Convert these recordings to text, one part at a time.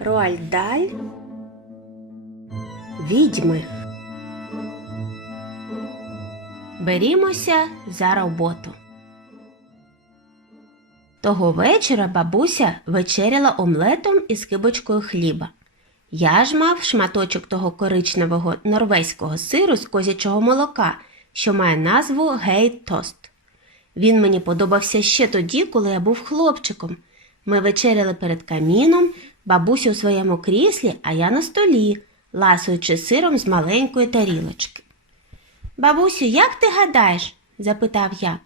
Роальд Даль Відьми. Берімося за роботу. Того вечора бабуся вечеряла омлетом із кибочкою хліба. Я ж мав шматочок того коричневого норвезького сиру з козячого молока, що має назву Гейт Тост. Він мені подобався ще тоді, коли я був хлопчиком. Ми вечеряли перед каміном, бабуся у своєму кріслі, а я на столі, ласуючи сиром з маленької тарілочки. Бабусю, як ти гадаєш? запитав я.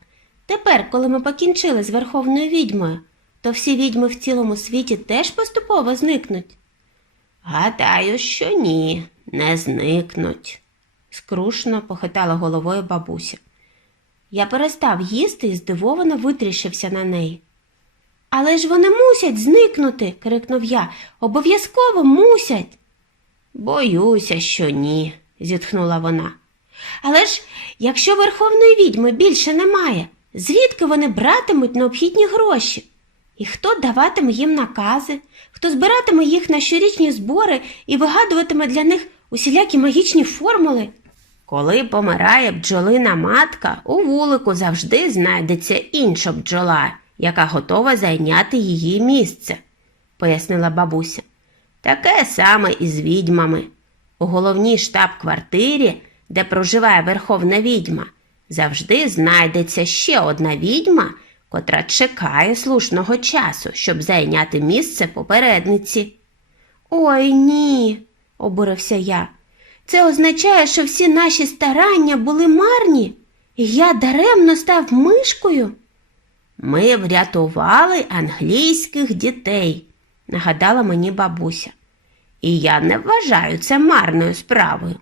Тепер, коли ми покінчили з верховною відьмою, то всі відьми в цілому світі теж поступово зникнуть. Гадаю, що ні, не зникнуть, скрушно похитала головою бабуся. Я перестав їсти і здивовано витріщився на неї. Але ж вони мусять зникнути, крикнув я. Обов'язково мусять. Боюся, що ні, зітхнула вона. Але ж якщо верховної відьми більше немає, звідки вони братимуть необхідні гроші? І хто даватиме їм накази, хто збиратиме їх на щорічні збори і вигадуватиме для них усілякі магічні формули? Коли помирає бджолина матка, у вулику завжди знайдеться інша бджола, яка готова зайняти її місце, пояснила бабуся. Таке саме і з відьмами. У головній штаб-квартирі, де проживає верховна відьма, завжди знайдеться ще одна відьма, котра чекає слушного часу, щоб зайняти місце попередниці. Ой ні, обурився я. Це означає, що всі наші старання були марні, і я даремно став мишкою. Ми врятували англійських дітей, нагадала мені бабуся. І я не вважаю це марною справою.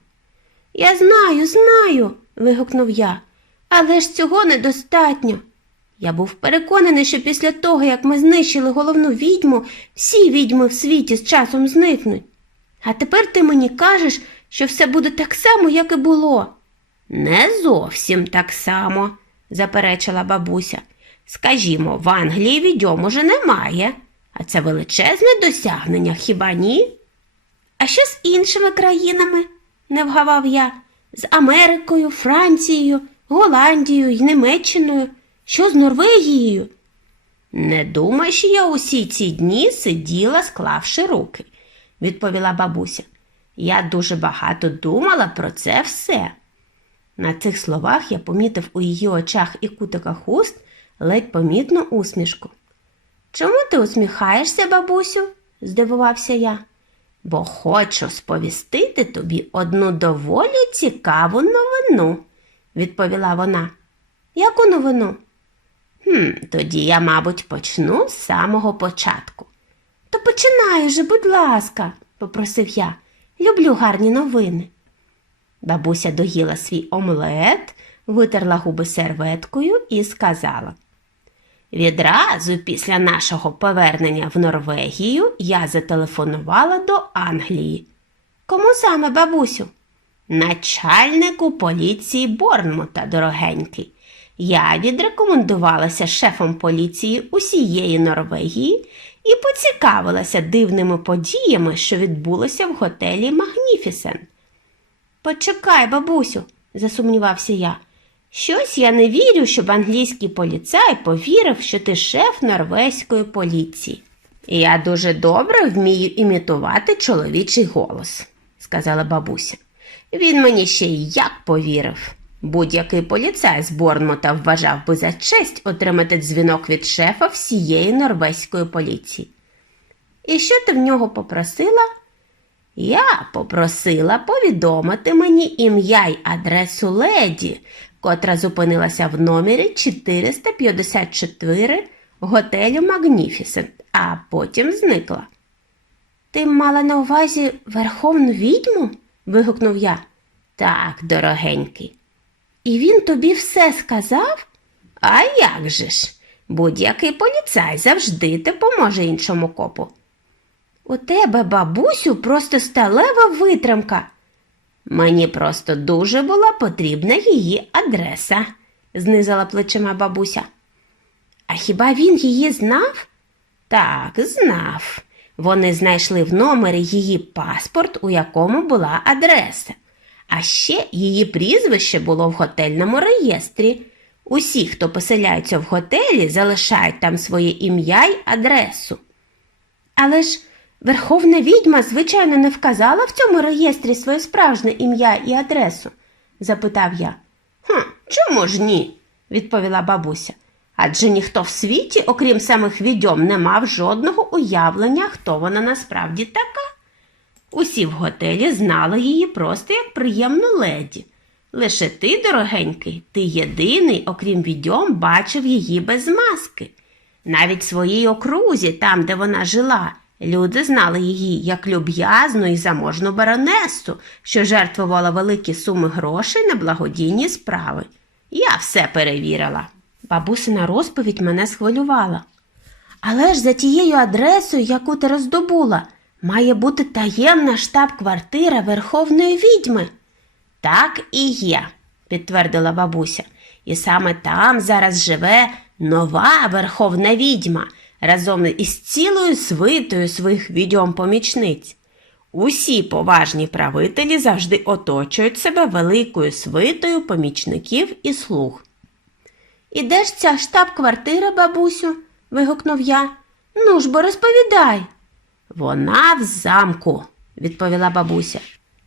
Я знаю, знаю, вигукнув я, але ж цього недостатньо. Я був переконаний, що після того, як ми знищили головну відьму, всі відьми в світі з часом зникнуть. А тепер ти мені кажеш, що все буде так само, як і було. Не зовсім так само, заперечила бабуся. Скажімо, в Англії відьом уже немає, а це величезне досягнення, хіба ні? А що з іншими країнами? не вгавав я. З Америкою, Францією, Голландією і Німеччиною. Що з Норвегією? Не думай, що я усі ці дні сиділа, склавши руки, відповіла бабуся. Я дуже багато думала про це все. На цих словах я помітив у її очах і кутиках уст ледь помітну усмішку. Чому ти усміхаєшся, бабусю? здивувався я. Бо хочу сповістити тобі одну доволі цікаву новину, відповіла вона. Яку новину? «Хм, Тоді я, мабуть, почну з самого початку. То починай же, будь ласка, попросив я. Люблю гарні новини. Бабуся доїла свій омлет, витерла губи серветкою і сказала. Відразу після нашого повернення в Норвегію я зателефонувала до Англії. Кому саме, бабусю? Начальнику поліції Борнмута, дорогенький. Я відрекомендувалася шефом поліції усієї Норвегії і поцікавилася дивними подіями, що відбулося в готелі Магніфісен. Почекай, бабусю, засумнівався я. Щось я не вірю, щоб англійський поліцай повірив, що ти шеф норвезької поліції. Я дуже добре вмію імітувати чоловічий голос, сказала бабуся. Він мені ще й як повірив. Будь-який поліцай з Борнмута вважав би за честь отримати дзвінок від шефа всієї норвезької поліції. І що ти в нього попросила? Я попросила повідомити мені ім'я й адресу леді, котра зупинилася в номері 454 готелю Магніфісент, а потім зникла. Ти мала на увазі верховну відьму? вигукнув я. Так, дорогенький. І він тобі все сказав? А як же ж? Будь-який поліцай завжди допоможе іншому копу. У тебе, бабусю, просто сталева витримка. Мені просто дуже була потрібна її адреса, знизила плечима бабуся. А хіба він її знав? Так, знав. Вони знайшли в номері її паспорт, у якому була адреса. А ще її прізвище було в готельному реєстрі. Усі, хто поселяються в готелі, залишають там своє ім'я й адресу. Але ж верховна відьма, звичайно, не вказала в цьому реєстрі своє справжнє ім'я і адресу? запитав я. Хм, чому ж ні? відповіла бабуся. Адже ніхто в світі, окрім самих відьом, не мав жодного уявлення, хто вона насправді така. Усі в готелі знали її просто як приємну леді. Лише ти, дорогенький, ти єдиний, окрім відьом, бачив її без маски. Навіть своїй окрузі, там, де вона жила, люди знали її як люб'язну і заможну баронесу, що жертвувала великі суми грошей на благодійні справи. Я все перевірила. Бабусина розповідь мене схвилювала. Але ж за тією адресою, яку ти роздобула, має бути таємна штаб-квартира Верховної відьми. Так і є, підтвердила бабуся. І саме там зараз живе нова верховна відьма разом із цілою свитою своїх відьом помічниць. Усі поважні правителі завжди оточують себе великою свитою помічників і слуг. І де ж ця штаб-квартира, бабусю? вигукнув я. Ну ж бо розповідай. Вона в замку, відповіла бабуся.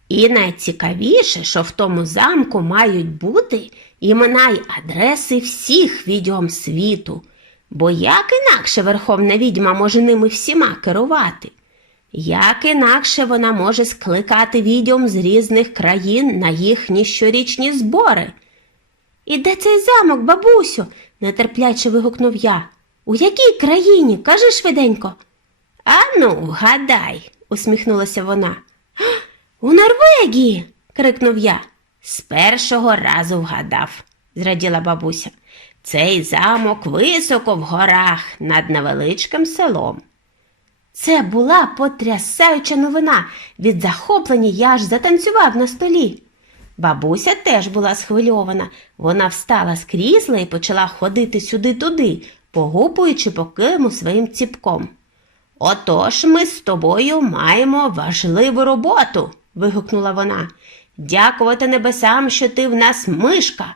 І найцікавіше, що в тому замку мають бути імена й адреси всіх відьом світу, бо як інакше верховна відьма може ними всіма керувати? Як інакше вона може скликати відьом з різних країн на їхні щорічні збори? І де цей замок, бабусю? нетерпляче вигукнув я. У якій країні? Кажи швиденько. Ану, вгадай, усміхнулася вона. У Норвегії. крикнув я. З першого разу вгадав, зраділа бабуся. Цей замок високо в горах над невеличким селом. Це була потрясаюча новина. Від захоплення я аж затанцював на столі. Бабуся теж була схвильована. Вона встала з крісла і почала ходити сюди-туди, погупуючи по килиму своїм ціпком. Отож ми з тобою маємо важливу роботу, вигукнула вона. Дякувати небесам, що ти в нас мишка.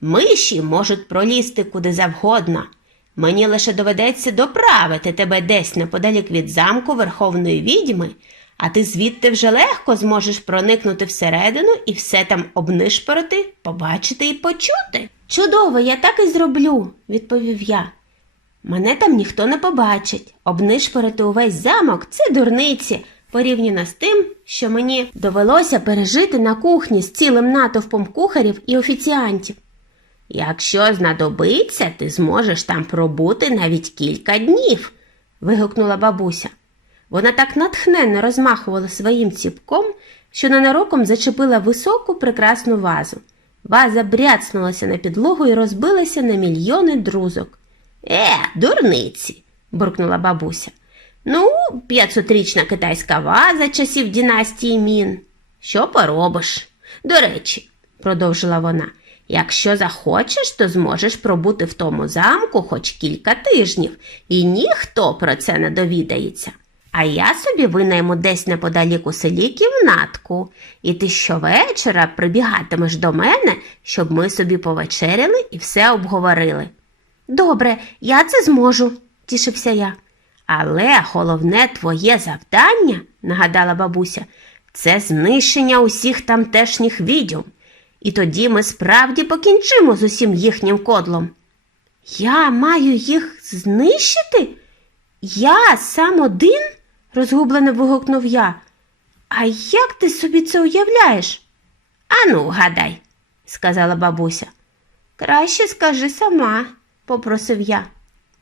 Миші можуть пролізти куди завгодно. Мені лише доведеться доправити тебе десь неподалік від замку Верховної відьми, а ти звідти вже легко зможеш проникнути всередину і все там обнишпорити, побачити і почути. Чудово, я так і зроблю, відповів я. Мене там ніхто не побачить. Обнишпорити увесь замок це дурниці, порівняно з тим, що мені довелося пережити на кухні з цілим натовпом кухарів і офіціантів. Якщо знадобиться, ти зможеш там пробути навіть кілька днів, вигукнула бабуся. Вона так натхненно розмахувала своїм ціпком, що ненароком зачепила високу прекрасну вазу. Ваза бряцнулася на підлогу і розбилася на мільйони друзок. Е, дурниці, буркнула бабуся. Ну, п'ятсотрічна китайська ваза часів дінастії мін. Що поробиш? До речі, продовжила вона, якщо захочеш, то зможеш пробути в тому замку хоч кілька тижнів, і ніхто про це не довідається. А я собі винайму десь неподалік у селі кімнатку, і ти щовечора прибігатимеш до мене, щоб ми собі повечеряли і все обговорили. Добре, я це зможу, тішився я. Але головне твоє завдання, нагадала бабуся, це знищення усіх тамтешніх відьом. І тоді ми справді покінчимо з усім їхнім кодлом. Я маю їх знищити? Я сам один? розгублено вигукнув я. А як ти собі це уявляєш? Ану, гадай, сказала бабуся. Краще скажи сама, попросив я.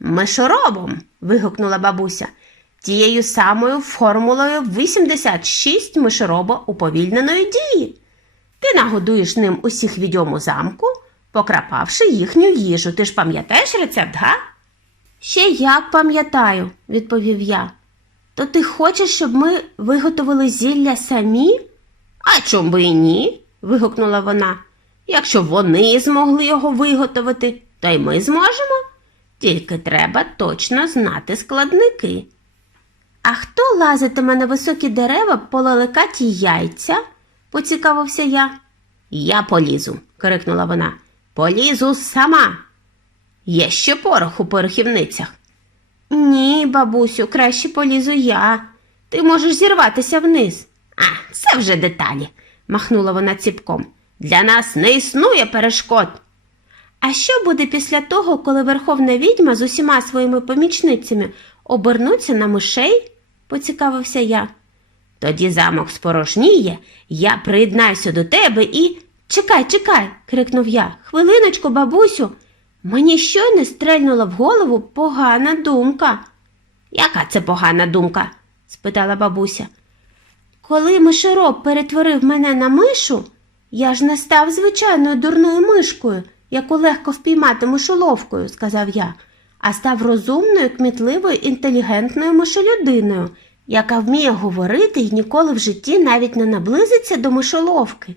Мишоробом. вигукнула бабуся. Тією самою формулою 86 мишороба уповільненої дії. Ти нагодуєш ним усіх відьому замку, покрапавши їхню їжу. Ти ж пам'ятаєш рецепт, га? Ще як пам'ятаю, відповів я. То ти хочеш, щоб ми виготовили зілля самі? А чом би і ні? вигукнула вона. Якщо вони змогли його виготовити, то й ми зможемо. Тільки треба точно знати складники. А хто лазитиме на високі дерева полелекаті яйця? Поцікавився я. Я полізу, крикнула вона. Полізу сама. Є ще порох у порохівницях. Ні, бабусю, краще полізу я. Ти можеш зірватися вниз. А, це вже деталі, махнула вона ціпком. Для нас не існує перешкод. А що буде після того, коли верховна відьма з усіма своїми помічницями обернуться на мишей? поцікавився я. Тоді замок спорожніє, я приєднаюся до тебе і. Чекай, чекай, крикнув я. Хвилиночку, бабусю. Мені щойно стрельнула в голову погана думка. Яка це погана думка? спитала бабуся. Коли мишороб перетворив мене на мишу, я ж не став звичайною дурною мишкою, яку легко впіймати мишоловкою, сказав я, а став розумною, кмітливою, інтелігентною мишолюдиною, яка вміє говорити і ніколи в житті навіть не наблизиться до мишоловки.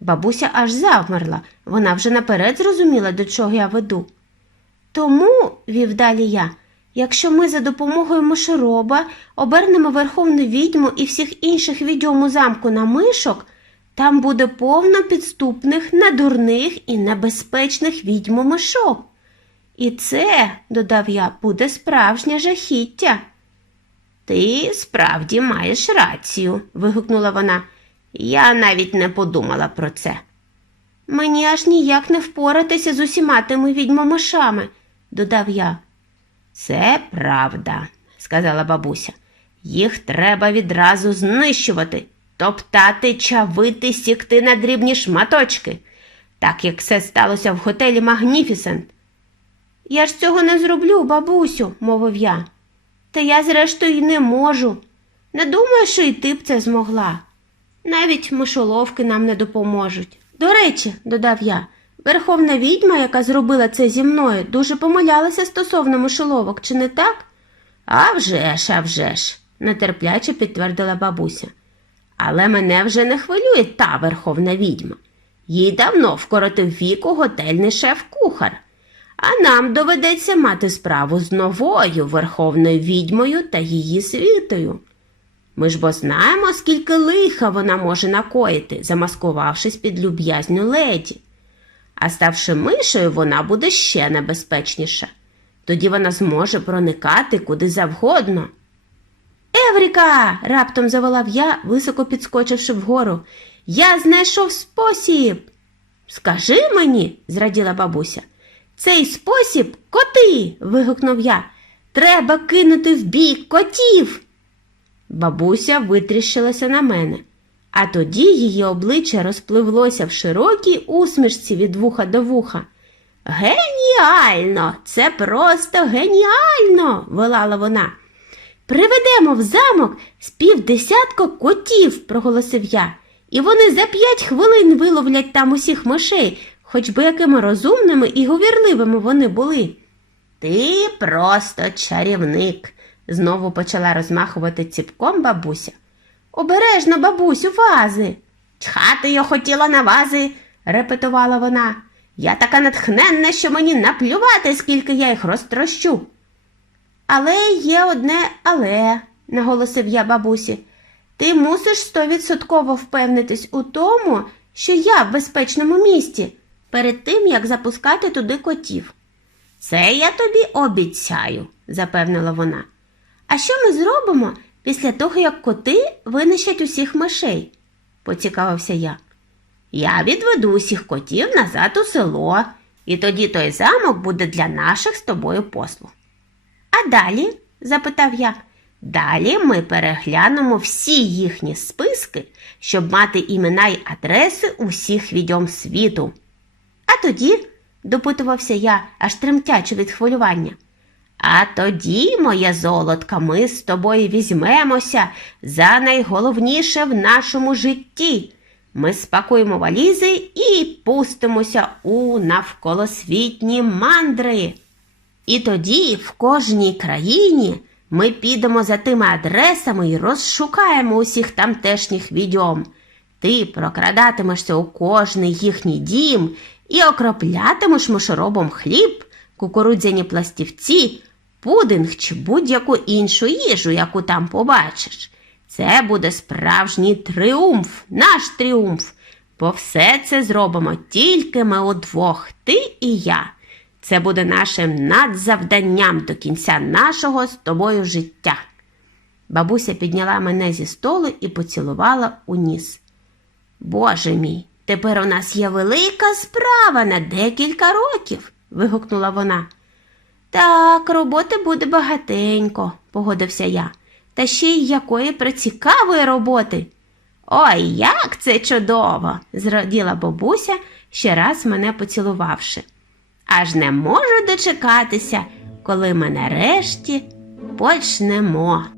Бабуся аж завмерла, вона вже наперед зрозуміла, до чого я веду. Тому, вів далі я, якщо ми за допомогою мишороба обернемо верховну відьму і всіх інших відьом у замку на мишок, там буде повно підступних, надурних і небезпечних відьмо мишок. І це, додав я, буде справжнє жахіття. Ти справді маєш рацію, вигукнула вона. Я навіть не подумала про це. Мені аж ніяк не впоратися з усіма тими відьмомишами, додав я. Це правда, сказала бабуся. Їх треба відразу знищувати, топтати, чавити, сікти на дрібні шматочки, так як це сталося в готелі Магніфісент. Я ж цього не зроблю, бабусю, мовив я. Та я, зрештою, й не можу. Не думаю, що і ти б це змогла. Навіть мишоловки нам не допоможуть. До речі, додав я, верховна відьма, яка зробила це зі мною, дуже помилялася стосовно мишоловок, чи не так? «А вже ж, а вже ж», – нетерпляче підтвердила бабуся. Але мене вже не хвилює та верховна відьма. Їй давно вкоротив віку готельний шеф-кухар, а нам доведеться мати справу з новою верховною відьмою та її світою. Ми ж бо знаємо, скільки лиха вона може накоїти, замаскувавшись під люб'язню леді. А ставши мишею, вона буде ще небезпечніша. Тоді вона зможе проникати куди завгодно. Евріка. раптом заволав я, високо підскочивши вгору. Я знайшов спосіб. Скажи мені, зраділа бабуся. Цей спосіб коти. вигукнув я. Треба кинути в бік котів. Бабуся витріщилася на мене, а тоді її обличчя розпливлося в широкій усмішці від вуха до вуха. Геніально! Це просто геніально! волала вона. Приведемо в замок з півдесятка котів, проголосив я, і вони за п'ять хвилин виловлять там усіх мишей, хоч би якими розумними і говірливими вони були. Ти просто чарівник, знову почала розмахувати ціпком бабуся. Обережно, бабусю, вази. Чхати я хотіла на вази, репетувала вона. Я така натхненна, що мені наплювати, скільки я їх розтрощу. Але є одне але, наголосив я бабусі. Ти мусиш стовідсотково впевнитись у тому, що я в безпечному місті, перед тим, як запускати туди котів. Це я тобі обіцяю, запевнила вона. А що ми зробимо після того, як коти винищать усіх мишей? поцікавився я. Я відведу усіх котів назад у село, і тоді той замок буде для наших з тобою послуг. А далі? запитав я. Далі ми переглянемо всі їхні списки, щоб мати імена й адреси усіх відьом світу. А тоді, допитувався я, аж тремтячи від хвилювання. А тоді, моє золотка, ми з тобою візьмемося за найголовніше в нашому житті. Ми спакуємо валізи і пустимося у навколосвітні мандри. І тоді в кожній країні ми підемо за тими адресами і розшукаємо усіх тамтешніх відьом. Ти прокрадатимешся у кожний їхній дім і окроплятимеш мишоробом хліб, кукурудзяні пластівці, пудинг чи будь-яку іншу їжу, яку там побачиш. Це буде справжній тріумф, наш тріумф. Бо все це зробимо тільки ми удвох, ти і я. Це буде нашим надзавданням до кінця нашого з тобою життя. Бабуся підняла мене зі столу і поцілувала у ніс. Боже мій, тепер у нас є велика справа на декілька років. вигукнула вона. Так, роботи буде багатенько, погодився я. Та ще й якої прицікавої роботи. Ой, як це чудово! зраділа бабуся, ще раз мене поцілувавши. Аж не можу дочекатися, коли ми нарешті почнемо.